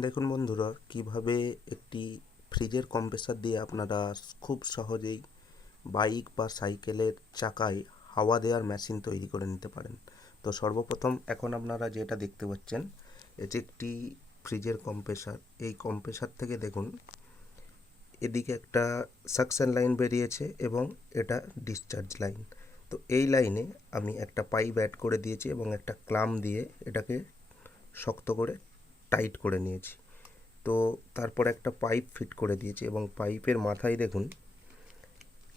দেখুন বন্ধুরা, কিভাবে একটি ফ্রিজের কম্প্রেসার দিয়ে আপনারা খুব সহজেই বাইক বা সাইকেলের চাকায় হাওয়া দেওয়ার মেশিন তৈরি করে নিতে পারেন। তো সর্বপ্রথম এখন আপনারা যেটা দেখতে পাচ্ছেন, এটি একটি ফ্রিজের কম্প্রেসার। এই কম্প্রেসার থেকে দেখুন, এদিকে একটা সাকশন লাইন বেরিয়েছে এবং এটা ডিসচার্জ লাইন। তো এই লাইনে আমি একটা পাইপ অ্যাড করে দিয়েছি এবং একটা ক্লাম্প দিয়ে এটাকে শক্ত করে টাইট করে নিয়েছি। তো তারপর একটা পাইপ ফিট করে দিয়েছি এবং পাইপের মাথায় দেখুন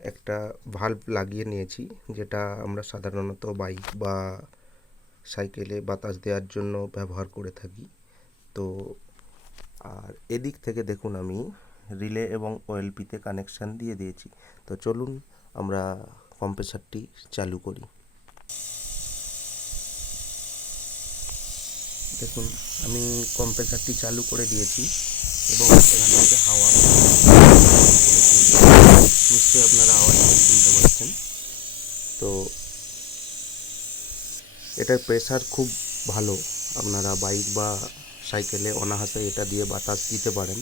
একটা ভাল্ব লাগিয়ে নিয়েছি, যেটা আমরা সাধারণত বাইক বা সাইকেলে বাতাস দেওয়ার জন্য ব্যবহার করে থাকি। তো আর এদিক থেকে দেখুন আমি রিলে এবং ওএলপিতে কানেকশান দিয়ে দিয়েছি। তো চলুন আমরা কম্প্রেসারটি চালু করি। দেখুন, আমি কম্প্রেসারটি চালু করে দিয়েছি এবং এখান থেকে হাওয়া নিশ্চয়ই আপনারা আওয়াজটা শুনতে পাচ্ছেন। তো এটার প্রেসার খুব ভালো, আপনারা বাইক বা সাইকেলে অনায়াসে এটা দিয়ে বাতাস দিতে পারেন।